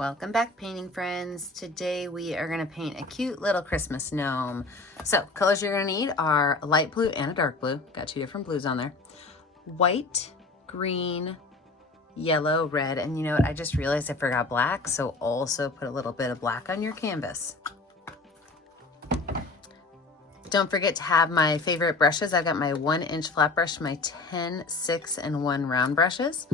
Welcome back, painting friends. Today we are going to paint a cute little Christmas gnome. So colors you're going to need are a light blue and a dark blue. Got two different blues on there. White, green, yellow, red, and you know what? I just realized I forgot black, so also put a little bit of black on your canvas. Don't forget to have my favorite brushes. I've got my 1-inch flat brush, my 10, 6, and 1 round brushes.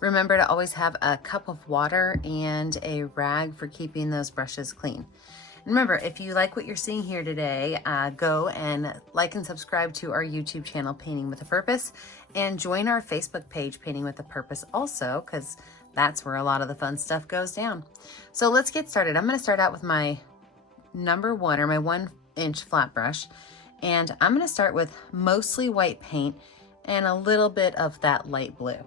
Remember to always have a cup of water and a rag for keeping those brushes clean. And remember, if you like what you're seeing here today, go and like and subscribe to our YouTube channel, Painting with a Purpose, and join our Facebook page, Painting with a Purpose also, because that's where a lot of the fun stuff goes down. So let's get started. I'm going to start out with my number 1 or my 1-inch flat brush, and I'm going to start with mostly white paint and a little bit of that light blue.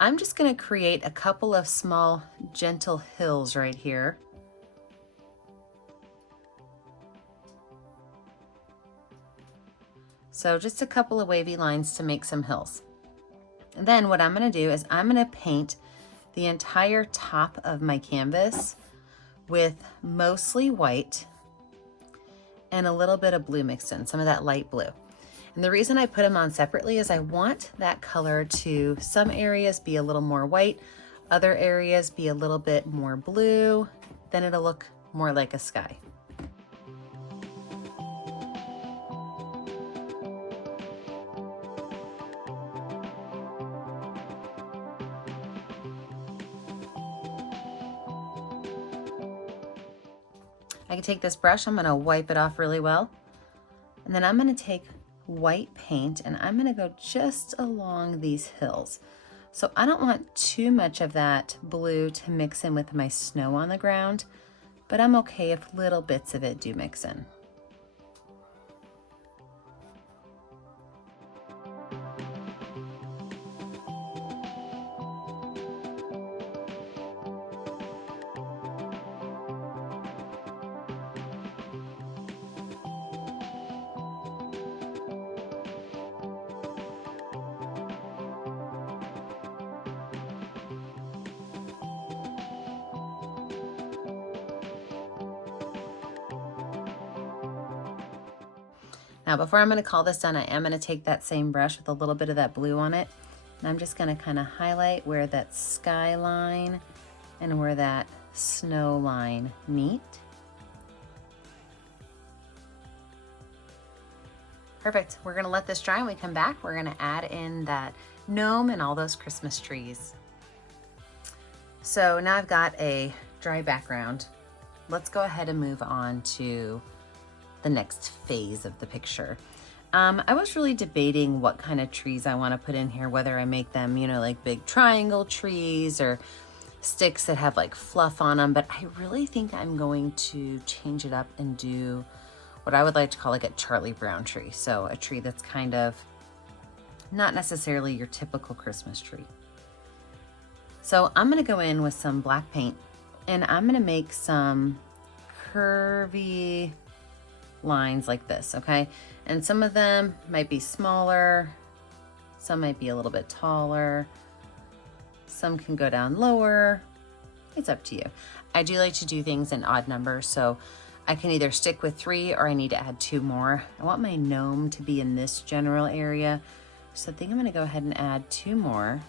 I'm just going to create a couple of small gentle hills right here. So just a couple of wavy lines to make some hills. And then what I'm going to do is I'm going to paint the entire top of my canvas with mostly white and a little bit of blue mixed in, some of that light blue. And the reason I put them on separately is I want that color to, some areas be a little more white, other areas be a little bit more blue, then it'll look more like a sky. I can take this brush, I'm gonna wipe it off really well, and then I'm gonna take white paint and I'm gonna go just along these hills. So I don't want too much of that blue to mix in with my snow on the ground, but I'm okay if little bits of it do mix in. Now, before I'm going to call this done, I am going to take that same brush with a little bit of that blue on it, and I'm just going to kind of highlight where that sky line and where that snow line meet. Perfect. We're going to let this dry. When we come back, we're going to add in that gnome and all those Christmas trees. So now I've got a dry background. Let's go ahead and move on to the next phase of the picture. I was really debating what kind of trees I want to put in here, whether I make them, you know, like big triangle trees or sticks that have like fluff on them, but I really think I'm going to change it up and do what I would like to call like a Charlie Brown tree. So a tree that's kind of not necessarily your typical Christmas tree. So I'm going to go in with some black paint and I'm going to make some curvy lines like this, okay? And some of them might be smaller, some might be a little bit taller, some can go down lower. It's up to you. I do like to do things in odd numbers, so I can either stick with 3 or I need to add 2 more. I want my gnome to be in this general area, so I think I'm going to go ahead and add 2 more.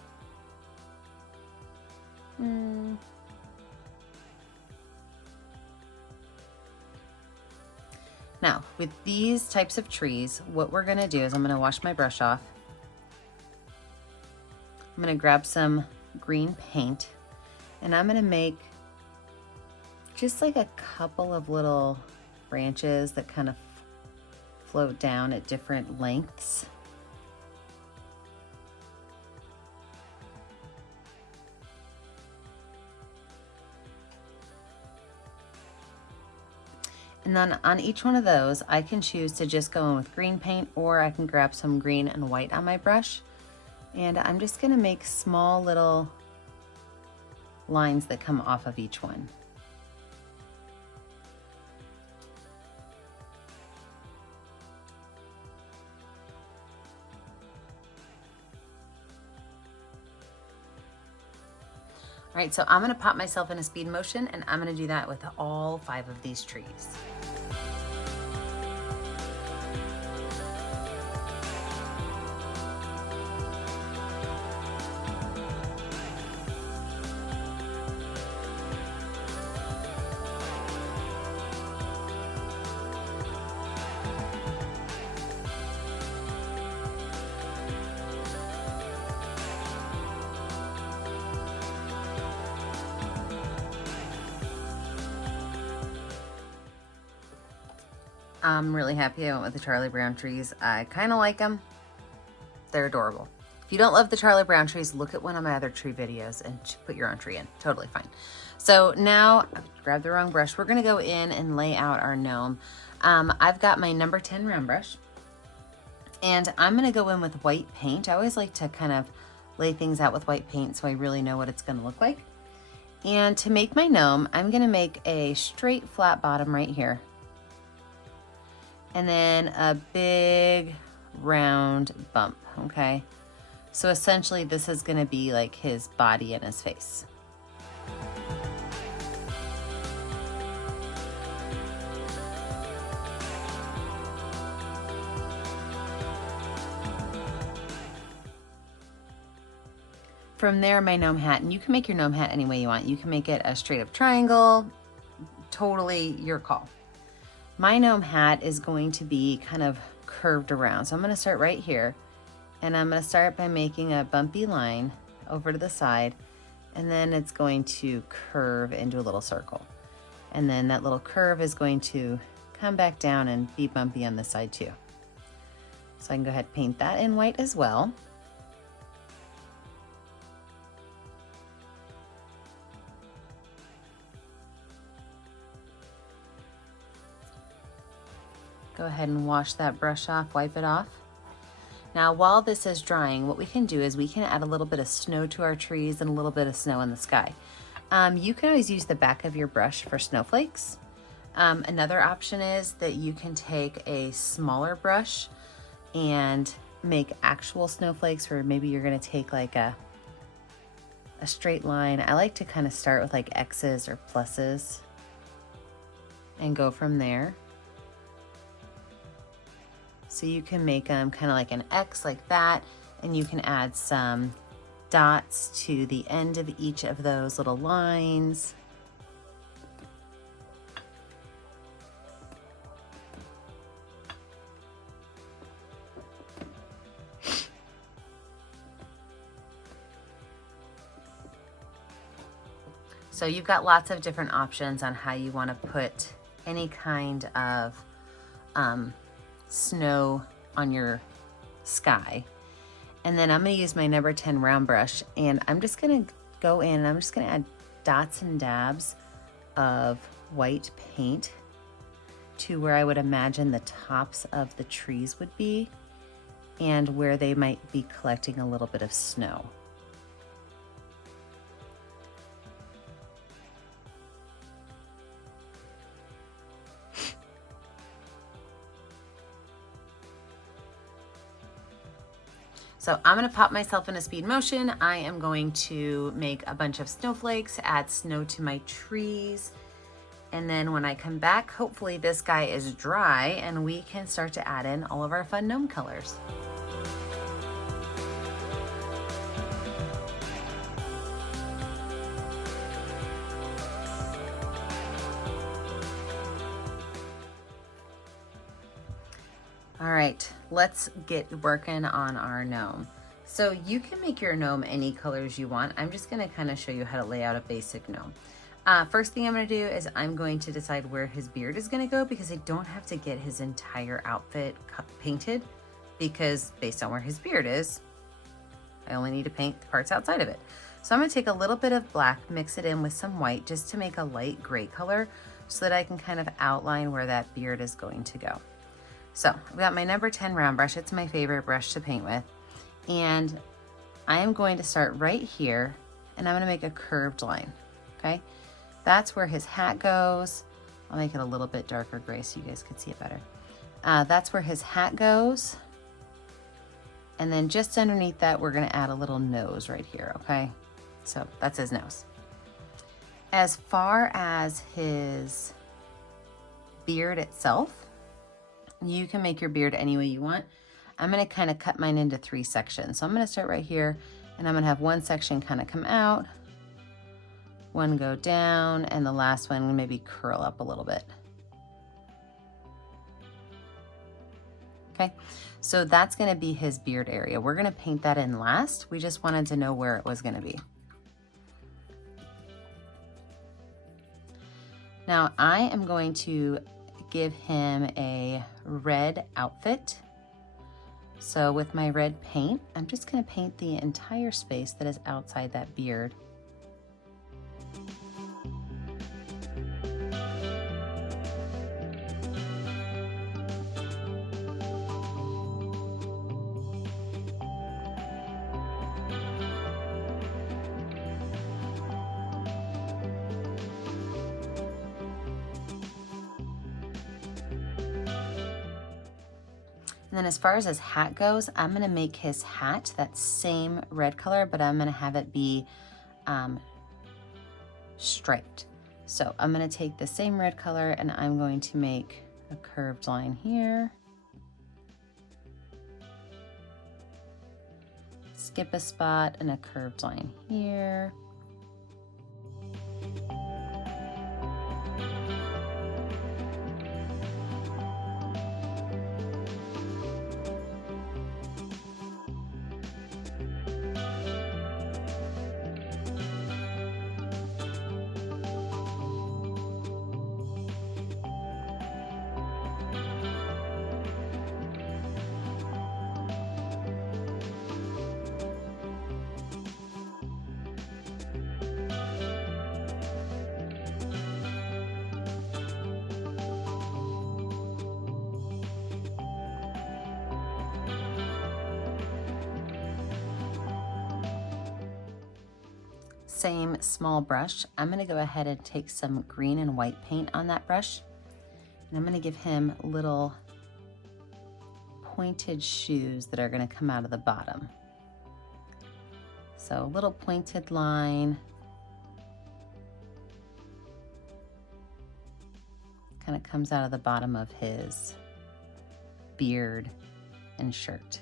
Now, with these types of trees, what we're gonna do is I'm gonna wash my brush off. I'm gonna grab some green paint and I'm gonna make just like a couple of little branches that kind of float down at different lengths. And then on each one of those, I can choose to just go in with green paint, or I can grab some green and white on my brush. And I'm just gonna make small little lines that come off of each one. All right, so I'm gonna pop myself in a speed motion, and I'm gonna do that with all 5 of these trees. I'm really happy I went with the Charlie Brown trees. I kind of like them. They're adorable. If you don't love the Charlie Brown trees, look at one of my other tree videos and put your own tree in. Totally fine. So now, I grabbed the wrong brush. We're gonna go in and lay out our gnome. I've got my number 10 round brush, and I'm gonna go in with white paint. I always like to kind of lay things out with white paint so I really know what it's gonna look like. And to make my gnome, I'm gonna make a straight flat bottom right here. And then a big round bump, okay? So essentially this is gonna be like his body and his face. From there, my gnome hat, and you can make your gnome hat any way you want. You can make it a straight up triangle, totally your call. My gnome hat is going to be kind of curved around. So I'm gonna start right here, and I'm gonna start by making a bumpy line over to the side, and then it's going to curve into a little circle. And then that little curve is going to come back down and be bumpy on this side too. So I can go ahead and paint that in white as well. Go ahead and wash that brush off, wipe it off. Now, while this is drying, what we can do is we can add a little bit of snow to our trees and a little bit of snow in the sky. You can always use the back of your brush for snowflakes. Another option is that you can take a smaller brush and make actual snowflakes, where maybe you're gonna take like a straight line. I like to kind of start with like X's or pluses and go from there. So you can make them kind of like an X like that, and you can add some dots to the end of each of those little lines. So you've got lots of different options on how you want to put any kind of snow on your sky. And then I'm going to use my number 10 round brush, and I'm just going to go in and I'm just going to add dots and dabs of white paint to where I would imagine the tops of the trees would be, and where they might be collecting a little bit of snow. So I'm gonna pop myself in a speed motion. I am going to make a bunch of snowflakes, add snow to my trees. And then when I come back, hopefully this guy is dry and we can start to add in all of our fun gnome colors. All right, let's get working on our gnome. So you can make your gnome any colors you want. I'm just gonna kind of show you how to lay out a basic gnome. First thing I'm gonna do is I'm going to decide where his beard is gonna go, because I don't have to get his entire outfit painted, because based on where his beard is, I only need to paint the parts outside of it. So I'm gonna take a little bit of black, mix it in with some white, just to make a light gray color so that I can kind of outline where that beard is going to go. So I've got my number 10 round brush. It's my favorite brush to paint with. And I am going to start right here, and I'm gonna make a curved line, okay? That's where his hat goes. I'll make it a little bit darker gray so you guys can see it better. That's where his hat goes. And then just underneath that, we're gonna add a little nose right here, okay? So that's his nose. As far as his beard itself, you can make your beard any way you want. I'm gonna kind of cut mine into 3 sections. So I'm gonna start right here, and I'm gonna have one section kind of come out, one go down, and the last one maybe curl up a little bit. Okay, so that's gonna be his beard area. We're gonna paint that in last. We just wanted to know where it was gonna be. Now I am going to give him a red outfit. So with my red paint, I'm just gonna paint the entire space that is outside that beard. And then as far as his hat goes, I'm gonna make his hat that same red color, but I'm gonna have it be striped. So I'm gonna take the same red color and I'm going to make a curved line here. Skip a spot and a curved line here. Same small brush. I'm gonna go ahead and take some green and white paint on that brush. And I'm gonna give him little pointed shoes that are gonna come out of the bottom. So a little pointed line. Kind of comes out of the bottom of his beard and shirt.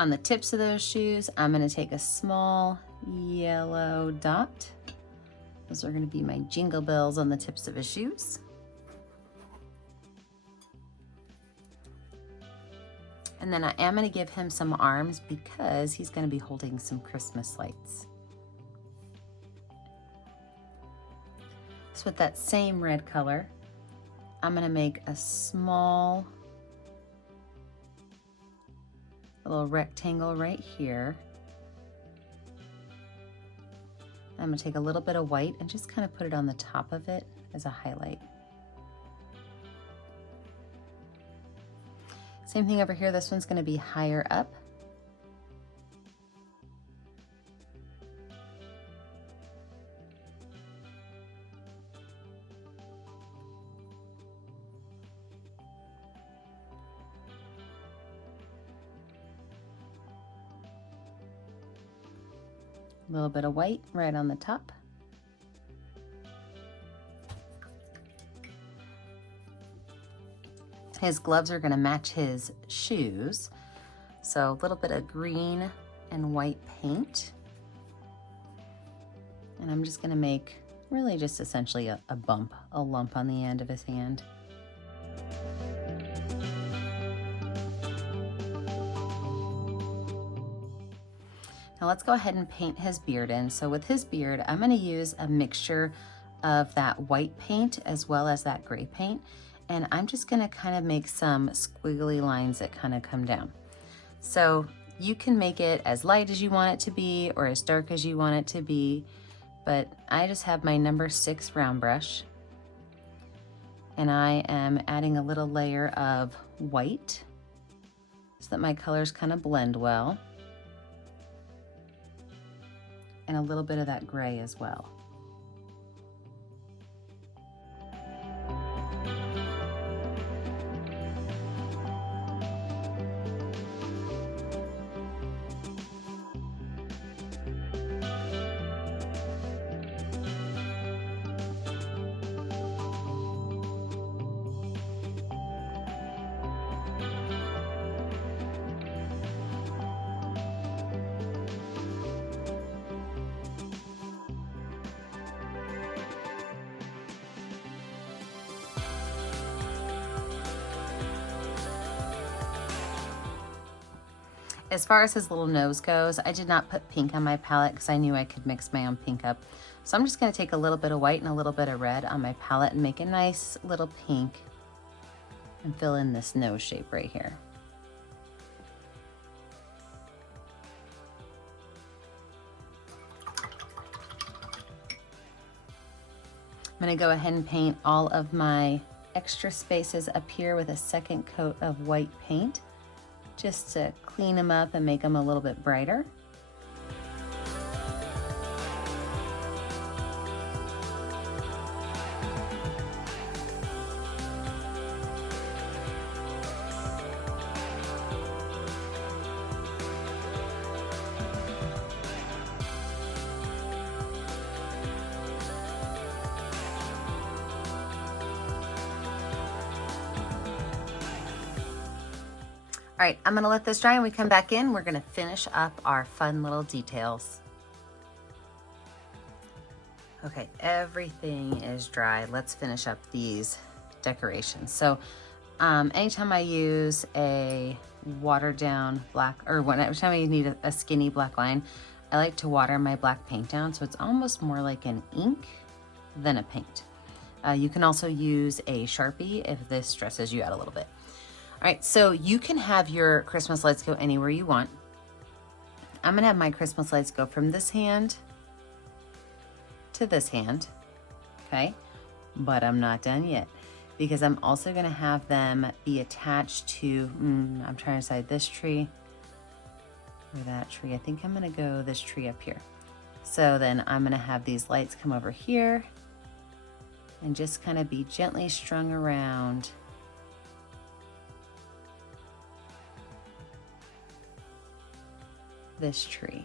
On the tips of those shoes, I'm gonna take a small yellow dot. Those are gonna be my jingle bells on the tips of his shoes. And then I am gonna give him some arms because he's gonna be holding some Christmas lights. So with that same red color, I'm gonna make a small little rectangle right here. I'm gonna take a little bit of white and just kind of put it on the top of it as a highlight. Same thing over here, this one's gonna be higher up. A little bit of white right on the top. His gloves are going to match his shoes. So a little bit of green and white paint. And I'm just going to make really just essentially a bump, a lump on the end of his hand. Now let's go ahead and paint his beard in. So with his beard, I'm gonna use a mixture of that white paint as well as that gray paint. And I'm just gonna kind of make some squiggly lines that kind of come down. So you can make it as light as you want it to be or as dark as you want it to be, but I just have my number 6 round brush. And I am adding a little layer of white so that my colors kind of blend well. and a little bit of that gray as well. As far as his little nose goes, I did not put pink on my palette because I knew I could mix my own pink up. So I'm just going to take a little bit of white and a little bit of red on my palette and make a nice little pink and fill in this nose shape right here. I'm going to go ahead and paint all of my extra spaces up here with a second coat of white paint, just to clean them up and make them a little bit brighter. All right, I'm gonna let this dry and we come back in. We're gonna finish up our fun little details. Okay, everything is dry. Let's finish up these decorations. So anytime I use a watered down black, or every time I need a skinny black line, I like to water my black paint down so it's almost more like an ink than a paint. You can also use a Sharpie if this stresses you out a little bit. All right, so you can have your Christmas lights go anywhere you want. I'm gonna have my Christmas lights go from this hand to this hand, okay? But I'm not done yet because I'm also gonna have them be attached to, I'm trying to decide this tree or that tree. I think I'm gonna go this tree up here. So then I'm gonna have these lights come over here and just kind of be gently strung around this tree.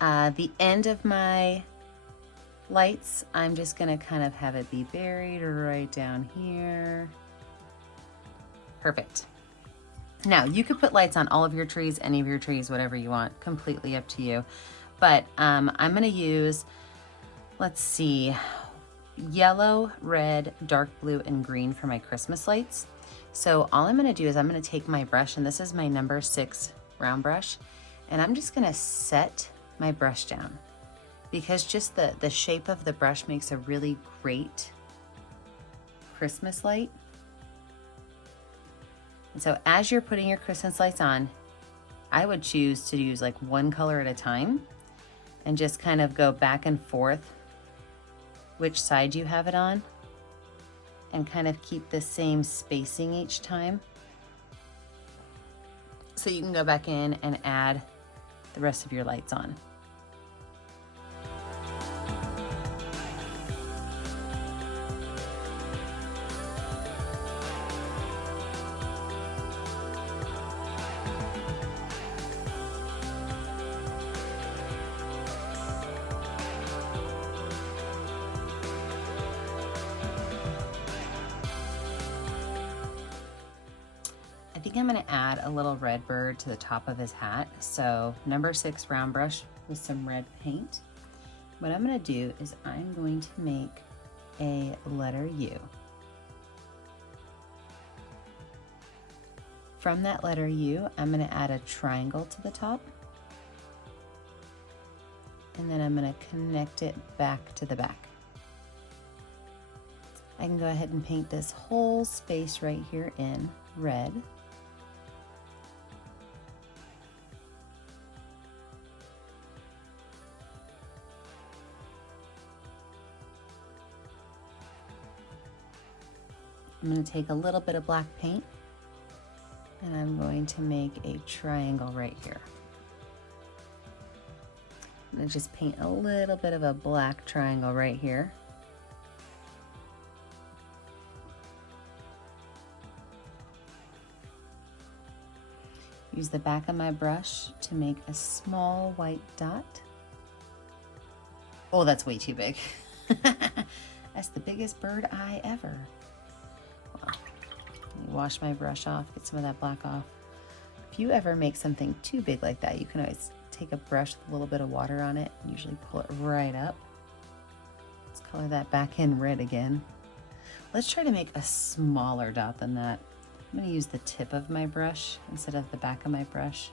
The end of my lights, I'm just gonna kind of have it be buried right down here. Perfect. Now you could put lights on all of your trees, any of your trees, whatever you want, completely up to you. But I'm gonna use, let's see, yellow, red, dark blue, and green for my Christmas lights. So all I'm gonna do is I'm gonna take my brush, and this is my number 6 round brush, and I'm just gonna set my brush down because just the shape of the brush makes a really great Christmas light. And so as you're putting your Christmas lights on, I would choose to use like one color at a time and just kind of go back and forth which side you have it on, and kind of keep the same spacing each time. So you can go back in and add the rest of your lights on. I think I'm gonna add a little red bird to the top of his hat. So number 6 round brush with some red paint. What I'm gonna do is I'm going to make a letter U. From that letter U, I'm gonna add a triangle to the top. And then I'm gonna connect it back to the back. I can go ahead and paint this whole space right here in red. I'm going to take a little bit of black paint And I'm going to make a triangle right here. I'm going to just paint a little bit of a black triangle right here. Use the back of my brush to make a small white dot. Oh, that's way too big. That's the biggest bird eye ever. Well, let me wash my brush off, get some of that black off. If you ever make something too big like that, you can always take a brush with a little bit of water on it and usually pull it right up. Let's color that back in red again. Let's try to make a smaller dot than that. I'm going to use the tip of my brush instead of the back of my brush.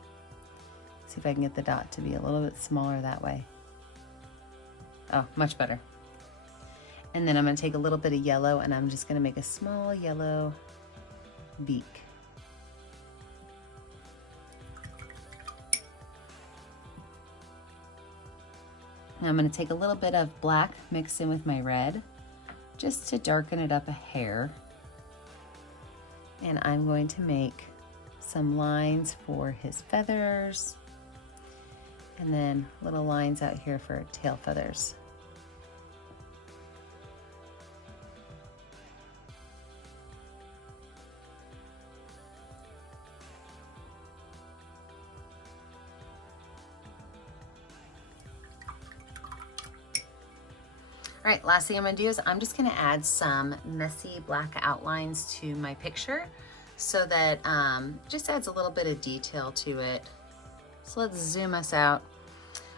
See if I can get the dot to be a little bit smaller that way. Oh, much better. And then I'm going to take a little bit of yellow and I'm just going to make a small yellow beak. Now I'm going to take a little bit of black mixed in with my red just to darken it up a hair. And I'm going to make some lines for his feathers and then little lines out here for tail feathers. All right, last thing I'm gonna do is I'm just gonna add some messy black outlines to my picture so that just adds a little bit of detail to it. So let's zoom us out.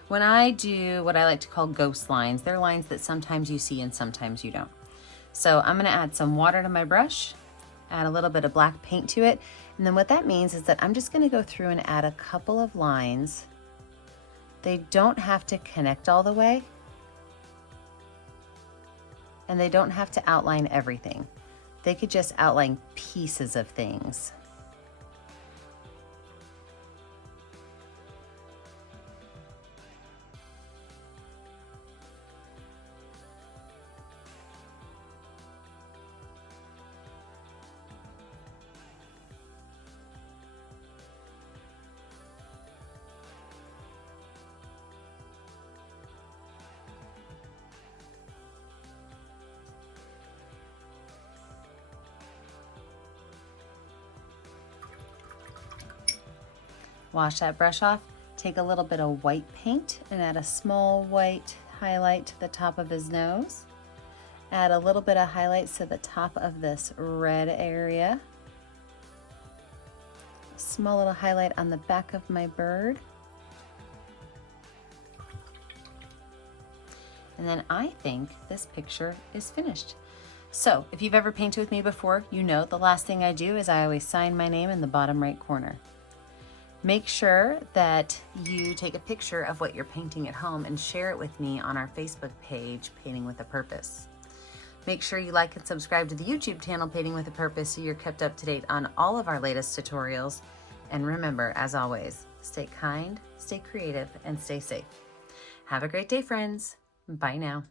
When I do what I like to call ghost lines, they're lines that sometimes you see and sometimes you don't. So I'm gonna add some water to my brush, add a little bit of black paint to it, and then what that means is that I'm just gonna go through and add a couple of lines. They don't have to connect all the way, and they don't have to outline everything. They could just outline pieces of things. Wash that brush off, take a little bit of white paint and add a small white highlight to the top of his nose. Add a little bit of highlights to the top of this red area. A small little highlight on the back of my bird. And then I think this picture is finished. So if you've ever painted with me before, you know the last thing I do is I always sign my name in the bottom right corner. Make sure that you take a picture of what you're painting at home and share it with me on our Facebook page, Painting with a Purpose. Make sure you like and subscribe to the YouTube channel, Painting with a Purpose, so you're kept up to date on all of our latest tutorials. And remember, as always, stay kind, stay creative, and stay safe. Have a great day, friends. Bye now.